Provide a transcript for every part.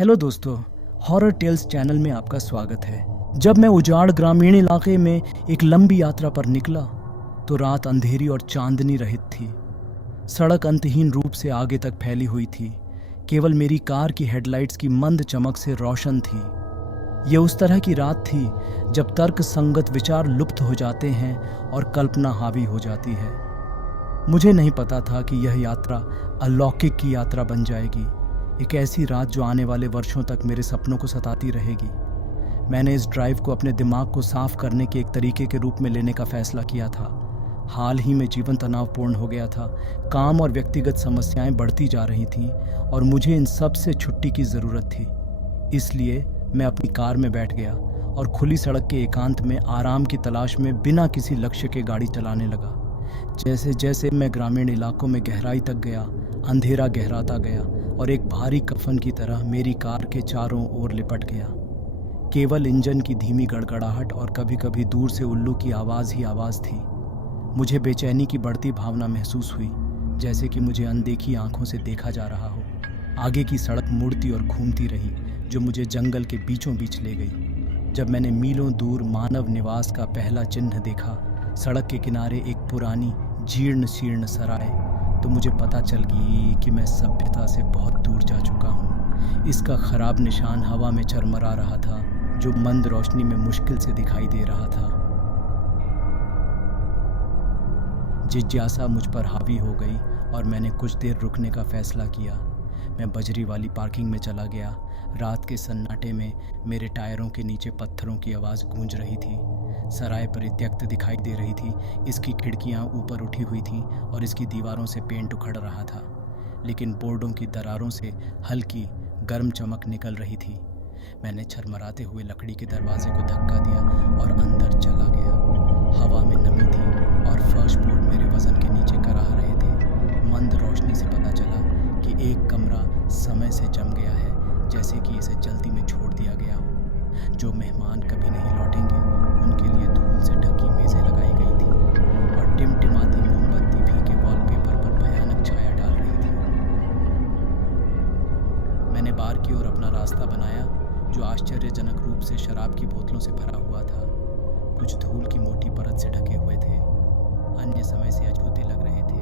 Hello दोस्तों, horror tales channel में आपका स्वागत है। जब मैं उजाड़ ग्रामीण इलाके में एक लंबी यात्रा पर निकला तो रात अंधेरी और चांदनी रहित थी। सड़क अंतहीन रूप से आगे तक फैली हुई थी। केवल मेरी कार की हेडलाइट्स की मंद चमक से रोशन थी। ये उस तरह की रात थी जब तर्क संगत विचार लुप्त हो जाते हैं और कल्पना हावी हो जाती है। मुझे नहीं पता था कि यह यात्रा अलौकिक की यात्रा बन जाएगी, एक ऐसी रात जो आने वाले वर्षों तक मेरे सपनों को सताती रहेगी। मैंने इस ड्राइव को अपने दिमाग को साफ करने के एक तरीके के रूप में लेने का फैसला किया था। हाल ही में जीवन तनावपूर्ण हो गया था। काम और व्यक्तिगत समस्याएं बढ़ती जा रही थीं और मुझे इन सब से छुट्टी की ज़रूरत थी। इसलिए मैं अपनी कार में बैठ गया और खुली सड़क के एकांत में आराम की तलाश में बिना किसी लक्ष्य के गाड़ी चलाने लगा। जैसे जैसे मैं ग्रामीण इलाकों में गहराई तक गया, अंधेरा गहराता गया और एक भारी कफन की तरह मेरी कार के चारों ओर लिपट गया। केवल इंजन की धीमी गड़गड़ाहट और कभी कभी दूर से उल्लू की आवाज़ ही आवाज़ थी। मुझे बेचैनी की बढ़ती भावना महसूस हुई, जैसे कि मुझे अनदेखी आंखों से देखा जा रहा हो। आगे की सड़क मुड़ती और घूमती रही, जो मुझे जंगल के बीचों बीच ले गई। जब मैंने मीलों दूर मानव निवास का पहला चिन्ह देखा, सड़क के किनारे एक पुरानी जीर्ण शीर्ण सराय, तो मुझे पता चल गई कि मैं सभ्यता से बहुत दूर जा चुका हूँ। इसका खराब निशान हवा में चरमरा रहा था, जो मंद रोशनी में मुश्किल से दिखाई दे रहा था। जिज्ञासा मुझ पर हावी हो गई और मैंने कुछ देर रुकने का फैसला किया। मैं बजरी वाली पार्किंग में चला गया। रात के सन्नाटे में मेरे टायरों के नीचे पत्थरों की आवाज़ गूंज रही थी। सराय परित्यक्त दिखाई दे रही थी। इसकी खिड़कियां ऊपर उठी हुई थीं और इसकी दीवारों से पेंट उखड़ रहा था, लेकिन बोर्डों की दरारों से हल्की गर्म चमक निकल रही थी। मैंने झरमराते हुए लकड़ी के दरवाजे को धक्का दिया और अंदर चला गया। हवा में नमी थी और फर्श बोर्ड मेरे वजन के नीचे कराह रहे थे। मंद रोशनी से पता चला कि एक कमरा समय से जम गया है, जैसे कि इसे जल्दी में छोड़ दिया गया हो। जो मेहमान कभी नहीं लौटेंगे, उनके लिए धूल से ढकी मेज़ें लगाई गई थी और टिमटिमाती मोमबत्ती भी के वॉलपेपर पर भयानक छाया डाल रही थी। मैंने बार की ओर अपना रास्ता बनाया, जो आश्चर्यजनक रूप से शराब की बोतलों से भरा हुआ था। कुछ धूल की मोटी परत से ढके हुए थे, अन्य समय से अछूते लग रहे थे।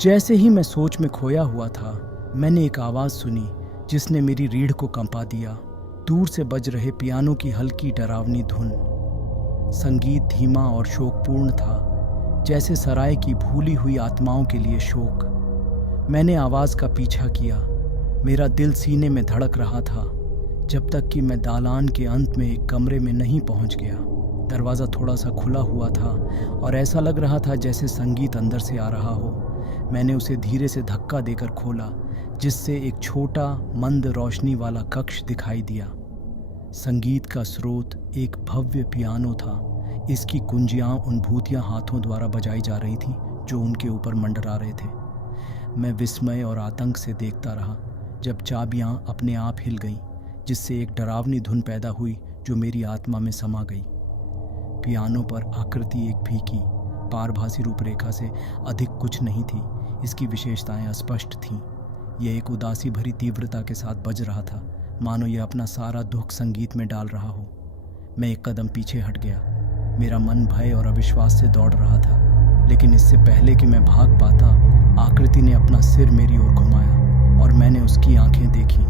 जैसे ही मैं सोच में खोया हुआ था, मैंने एक आवाज़ सुनी जिसने मेरी रीढ़ को कंपा दिया। दूर से बज रहे पियानो की हल्की डरावनी धुन। संगीत धीमा और शोकपूर्ण था, जैसे सराय की भूली हुई आत्माओं के लिए शोक। मैंने आवाज़ का पीछा किया। मेरा दिल सीने में धड़क रहा था, जब तक कि मैं दालान के अंत में एक कमरे में नहीं पहुंच गया। दरवाज़ा थोड़ा सा खुला हुआ था और ऐसा लग रहा था जैसे संगीत अंदर से आ रहा हो। मैंने उसे धीरे से धक्का देकर खोला, जिससे एक छोटा मंद रोशनी वाला कक्ष दिखाई दिया। संगीत का स्रोत एक भव्य पियानो था। इसकी कुंजियां उन भूतिया हाथों द्वारा बजाई जा रही थीं जो उनके ऊपर मंडरा रहे थे। मैं विस्मय और आतंक से देखता रहा जब चाबियां अपने आप हिल गईं, जिससे एक डरावनी धुन पैदा हुई जो मेरी आत्मा में समा गई। पियानो पर आकृति एक फीकी पारभासी रूपरेखा से अधिक कुछ नहीं थी। इसकी विशेषताएं अस्पष्ट थीं। यह एक उदासी भरी तीव्रता के साथ बज रहा था, मानो यह अपना सारा दुख संगीत में डाल रहा हो। मैं एक कदम पीछे हट गया। मेरा मन भय और अविश्वास से दौड़ रहा था, लेकिन इससे पहले कि मैं भाग पाता, आकृति ने अपना सिर मेरी ओर घुमाया और मैंने उसकी आंखें देखी।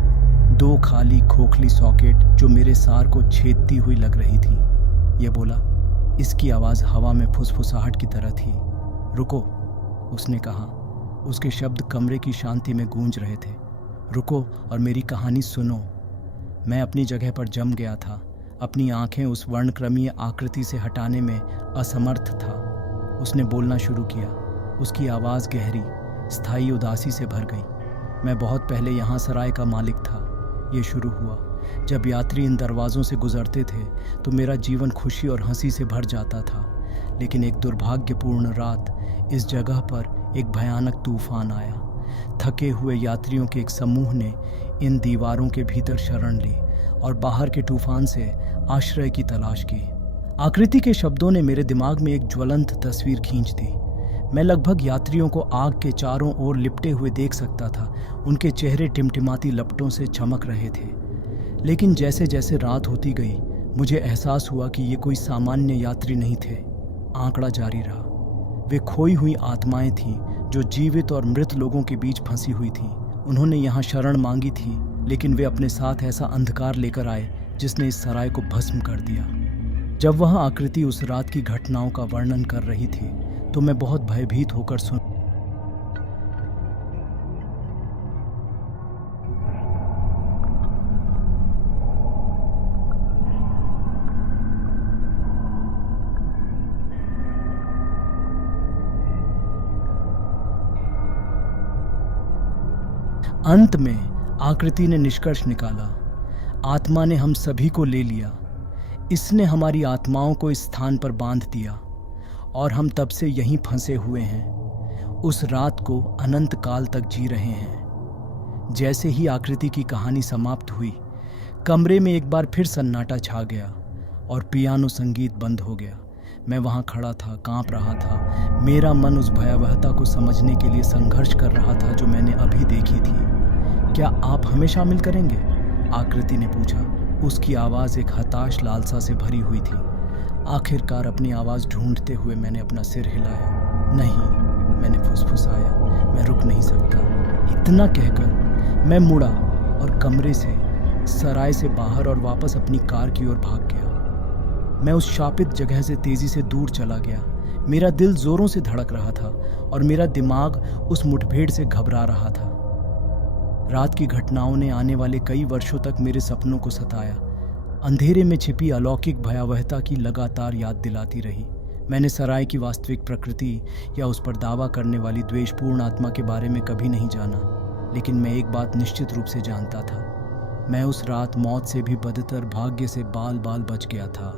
दो खाली खोखली सॉकेट जो मेरे सार को छेदती हुई लग रही थी। यह बोला। इसकी आवाज़ हवा में फुसफुसाहट की तरह थी। रुको, उसने कहा। उसके शब्द कमरे की शांति में गूंज रहे थे। रुको और मेरी कहानी सुनो। मैं अपनी जगह पर जम गया था। अपनी आंखें उस वर्णक्रमीय आकृति से हटाने में असमर्थ था। उसने बोलना शुरू किया। उसकी आवाज़ गहरी, स्थायी उदासी से भर गई। मैं बहुत पहले यहाँ सराय का मालिक था। ये शुरू हुआ जब यात्री इन दरवाज़ों से गुजरते थे तो मेरा जीवन खुशी और हंसी से भर जाता था। लेकिन एक दुर्भाग्यपूर्ण रात इस जगह पर एक भयानक तूफान आया। थके हुए यात्रियों के एक समूह ने इन दीवारों के भीतर शरण ली और बाहर के तूफान से आश्रय की तलाश की। आकृति के शब्दों ने मेरे दिमाग में एक ज्वलंत तस्वीर खींच दी। मैं लगभग यात्रियों को आग के चारों ओर लिपटे हुए देख सकता था। उनके चेहरे टिमटिमाती लपटों से चमक रहे थे। लेकिन जैसे जैसे रात होती गई, मुझे एहसास हुआ कि ये कोई सामान्य यात्री नहीं थे। आंकड़ा जारी रहा। वे खोई हुई आत्माएं थीं जो जीवित और मृत लोगों के बीच फंसी हुई थीं। उन्होंने यहाँ शरण मांगी थी, लेकिन वे अपने साथ ऐसा अंधकार लेकर आए जिसने इस सराय को भस्म कर दिया। जब वह आकृति उस रात की घटनाओं का वर्णन कर रही थी तो मैं बहुत भयभीत होकर सुन। अंत में आकृति ने निष्कर्ष निकाला, आत्मा ने हम सभी को ले लिया। इसने हमारी आत्माओं को इस स्थान पर बांध दिया और हम तब से यहीं फंसे हुए हैं। उस रात को अनंत काल तक जी रहे हैं। जैसे ही आकृति की कहानी समाप्त हुई, कमरे में एक बार फिर सन्नाटा छा गया और पियानो संगीत बंद हो गया। मैं वहां खड़ा था, कांप रहा था। मेरा मन उस भयावहता को समझने के लिए संघर्ष कर रहा था जो मैंने अभी देखी थी। क्या आप हमें शामिल करेंगे? आकृति ने पूछा। उसकी आवाज़ एक हताश लालसा से भरी हुई थी। आखिरकार अपनी आवाज़ ढूंढते हुए मैंने अपना सिर हिलाया। नहीं, मैंने फुसफुसाया, मैं रुक नहीं सकता। इतना कहकर मैं मुड़ा और कमरे से, सराय से बाहर और वापस अपनी कार की ओर भाग गया। मैं उस शापित जगह से तेजी से दूर चला गया। मेरा दिल जोरों से धड़क रहा था और मेरा दिमाग उस मुठभेड़ से घबरा रहा था। रात की घटनाओं ने आने वाले कई वर्षों तक मेरे सपनों को सताया। अंधेरे में छिपी अलौकिक भयावहता की लगातार याद दिलाती रही। मैंने सराय की वास्तविक प्रकृति या उस पर दावा करने वाली द्वेषपूर्ण आत्मा के बारे में कभी नहीं जाना, लेकिन मैं एक बात निश्चित रूप से जानता था। मैं उस रात मौत से भी बदतर भाग्य से बाल बाल बच गया था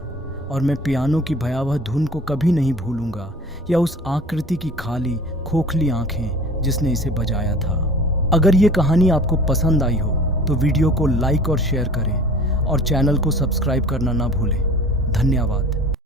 और मैं पियानो की भयावह धुन को कभी नहीं भूलूंगा, या उस आकृति की खाली खोखली आंखें जिसने इसे बजाया था। अगर ये कहानी आपको पसंद आई हो तो वीडियो को लाइक और शेयर करें और चैनल को सब्सक्राइब करना ना भूलें। धन्यवाद।